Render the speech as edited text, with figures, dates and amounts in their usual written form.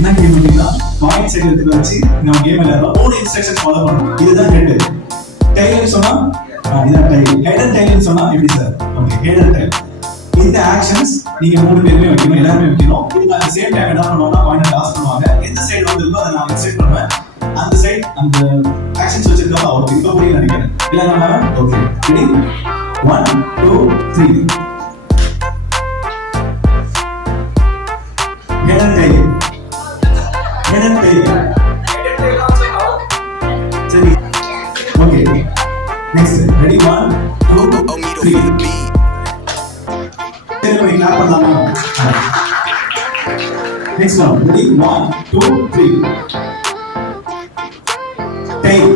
என்ன கேம் அப்படின்னா பாயிண்ட் சேர்க்கறதுக்கு வச்சு நம்ம கேம் விளையாடுறோம். 3 இன்ஸ்ட்ரக்ஷன் ஃபாலோ பண்ணணும். இதுதான் ஹெட். டைல்னு சொன்னா இதான் டைல். ஹெட் அண்ட் டைல்னு சொன்னா எப்படி சார்? Okay, head and tail. இந்த ஆக்ஷன்ஸ் நீங்க 3 பேருமே வைக்கணும், எல்லாருமே வைக்கணும். இவங்க அந்த சேம் டைம் என்ன பண்ணுவாங்கன்னா பாயிண்ட் டாஸ் பண்ணுவாங்க. எந்த சைடு வந்திருக்கோ அதை நான் செட் பண்ணுவேன். அந்த சைடு அந்த ஆக்ஷன்ஸ் வச்சிருக்கோம். அவர் இப்போ புரிய நினைக்கிறேன். இல்ல நம்ம okay ready 1 2 3 head and tail. Head and tail. சரி ஓகே நெக்ஸ்ட் ரெடி 1 2 3 சரி கிளாப் பண்ணலாமா? Next one ready 1 2 3 tail.